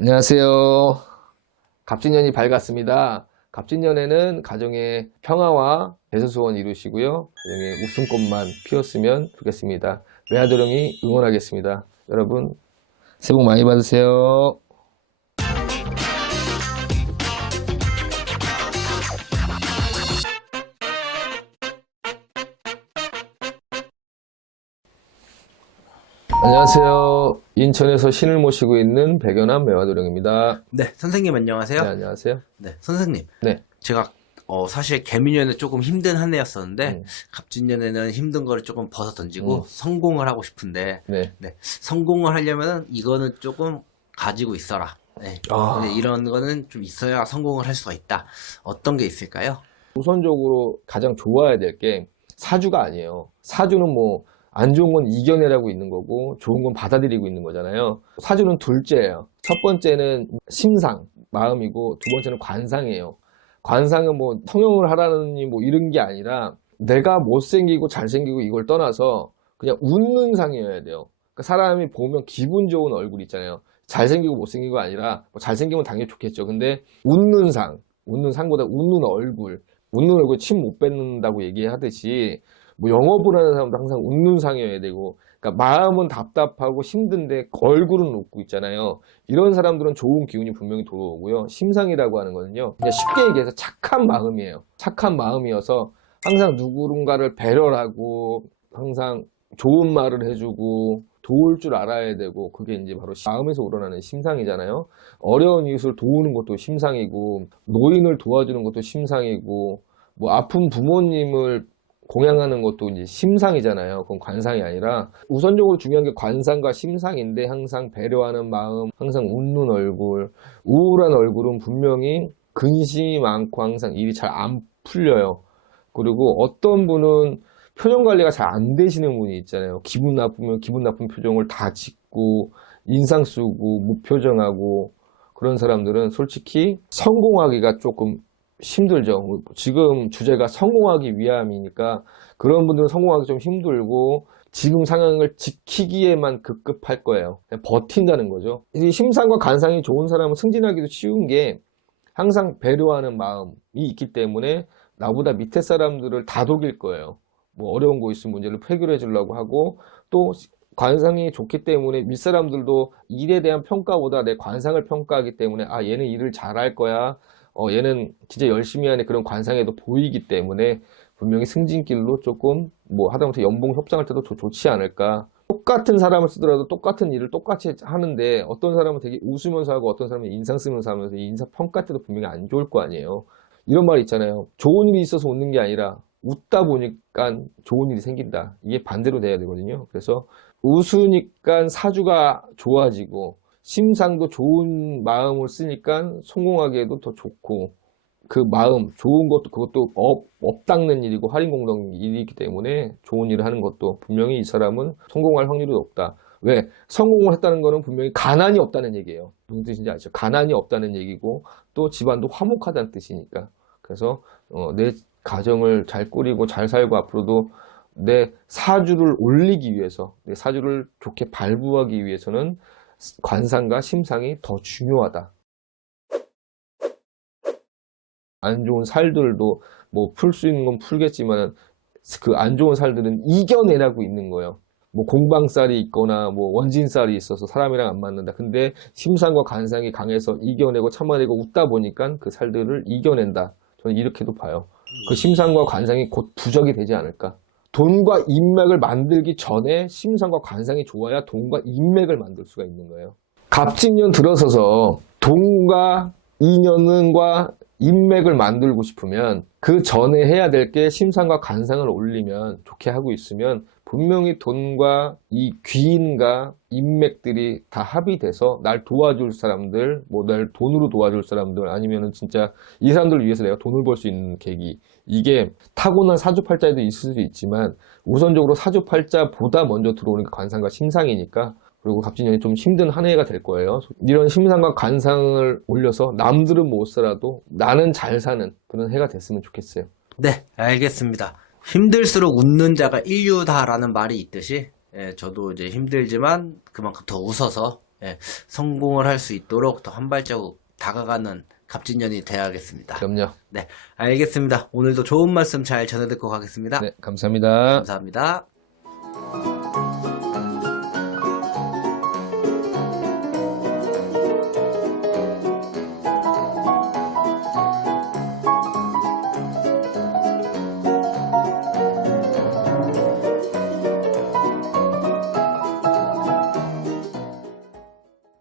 안녕하세요. 갑진년이 밝았습니다. 갑진년에는 가정의 평화와 대소소원 이루시고요. 가정의 웃음꽃만 피었으면 좋겠습니다. 외아도령이 응원하겠습니다. 여러분, 새해 복 많이 받으세요. 안녕하세요. 인천에서 신을 모시고 있는 백연함 매화도령입니다. 네, 선생님 안녕하세요. 네, 안녕하세요. 네, 선생님. 네. 제가 어, 사실 개미년에 조금 힘든 한 해였었는데 음. 갑진년에는 힘든 거를 조금 벗어 던지고 음. 성공을 하고 싶은데 네. 네, 성공을 하려면은 이거는 조금 가지고 있어라. 네. 아. 근데 이런 거는 좀 있어야 성공을 할 수가 있다. 어떤 게 있을까요? 우선적으로 가장 좋아야 될 게 사주가 아니에요. 사주는 뭐 안 좋은 건 이겨내라고 있는 거고 좋은 건 받아들이고 있는 거잖아요. 사주는 둘째예요. 첫 번째는 심상, 마음이고 두 번째는 관상이에요. 관상은 뭐 성형을 하라느니 뭐 이런 게 아니라 내가 못생기고 잘생기고 이걸 떠나서 그냥 웃는 상이어야 돼요. 그러니까 사람이 보면 기분 좋은 얼굴 있잖아요. 잘생기고 못생기고 아니라 뭐 잘생기면 당연히 좋겠죠. 근데 웃는 상, 웃는 상보다 웃는 얼굴, 웃는 얼굴 침 못 뱉는다고 얘기하듯이 뭐 영업을 하는 사람도 항상 웃는 상이어야 되고 그러니까 마음은 답답하고 힘든데 얼굴은 웃고 있잖아요. 이런 사람들은 좋은 기운이 분명히 들어오고요. 심상이라고 하는 거는요. 그냥 쉽게 얘기해서 착한 마음이에요. 착한 마음이어서 항상 누군가를 배려하고 항상 좋은 말을 해주고 도울 줄 알아야 되고 그게 이제 바로 마음에서 우러나는 심상이잖아요. 어려운 이웃을 도우는 것도 심상이고 노인을 도와주는 것도 심상이고 뭐 아픈 부모님을 공양하는 것도 이제 심상이잖아요. 그건 관상이 아니라 우선적으로 중요한 게 관상과 심상인데 항상 배려하는 마음, 항상 웃는 얼굴, 우울한 얼굴은 분명히 근심이 많고 항상 일이 잘 안 풀려요. 그리고 어떤 분은 표정 관리가 잘 안 되시는 분이 있잖아요. 기분 나쁘면 기분 나쁜 표정을 다 짓고 인상 쓰고 무표정하고 그런 사람들은 솔직히 성공하기가 조금 힘들죠. 지금 주제가 성공하기 위함이니까 그런 분들은 성공하기 좀 힘들고 지금 상황을 지키기에만 급급할 거예요. 버틴다는 거죠. 이 심상과 관상이 좋은 사람은 승진하기도 쉬운 게 항상 배려하는 마음이 있기 때문에 나보다 밑에 사람들을 다독일 거예요. 뭐 어려운 거 있으면 문제를 해결해 주려고 하고 또 관상이 좋기 때문에 윗사람들도 일에 대한 평가보다 내 관상을 평가하기 때문에 아 얘는 일을 잘할 거야. 어 얘는 진짜 열심히 하네 그런 관상에도 보이기 때문에 분명히 승진길로 조금 뭐 하다못해 연봉 협상할 때도 좋- 좋지 않을까. 똑같은 사람을 쓰더라도 똑같은 일을 똑같이 하는데 어떤 사람은 되게 웃으면서 하고 어떤 사람은 인상 쓰면서 하면서 이 인사 평가 때도 분명히 안 좋을 거 아니에요. 이런 말 있잖아요. 좋은 일이 있어서 웃는 게 아니라 웃다 보니까 좋은 일이 생긴다 이게 반대로 돼야 되거든요 그래서 웃으니까 사주가 좋아지고 심상도 좋은 마음을 쓰니까 성공하기에도 더 좋고 그 마음 좋은 것도 그것도 업, 업닦는 일이고 할인공동 일이기 때문에 좋은 일을 하는 것도 분명히 이 사람은 성공할 확률이 높다. 왜? 성공을 했다는 거는 분명히 가난이 없다는 얘기예요. 무슨 뜻인지 아시죠? 가난이 없다는 얘기고 또 집안도 화목하다는 뜻이니까. 그래서 어, 내 가정을 잘 꾸리고 잘 살고 앞으로도 내 사주를 올리기 위해서 내 사주를 좋게 발부하기 위해서는 관상과 심상이 더 중요하다. 안 좋은 살들도 뭐 풀 수 있는 건 풀겠지만 그 안 좋은 살들은 이겨내라고 있는 거예요. 뭐 공방살이 있거나 뭐 원진살이 있어서 사람이랑 안 맞는다. 근데 심상과 관상이 강해서 이겨내고 참아내고 웃다 보니까 그 살들을 이겨낸다. 저는 이렇게도 봐요. 그 심상과 관상이 곧 부적이 되지 않을까. 돈과 인맥을 만들기 전에 심상과 관상이 좋아야 돈과 인맥을 만들 수가 있는 거예요. 갑진년 들어서서 돈과 인연과 인맥을 만들고 싶으면 그 전에 해야 될 게 심상과 관상을 올리면 좋게 하고 있으면 분명히 돈과 이 귀인과 인맥들이 다 합의돼서 날 도와줄 사람들, 뭐 날 돈으로 도와줄 사람들 아니면은 진짜 이 사람들을 위해서 내가 돈을 벌 수 있는 계기. 이게 타고난 사주팔자에도 있을 수 있지만 우선적으로 사주팔자보다 먼저 들어오는 게 관상과 심상이니까 그리고 갑진년이 좀 힘든 한 해가 될 거예요. 이런 심상과 관상을 올려서 남들은 못 살아도 나는 잘 사는 그런 해가 됐으면 좋겠어요. 네, 알겠습니다. 힘들수록 웃는 자가 인류다라는 말이 있듯이 예, 저도 이제 힘들지만 그만큼 더 웃어서 예, 성공을 할 수 있도록 더 한 발자국 다가가는 갑진년이 돼야겠습니다. 그럼요. 네, 알겠습니다. 오늘도 좋은 말씀 잘 전해 듣고 가겠습니다. 네, 감사합니다. 감사합니다.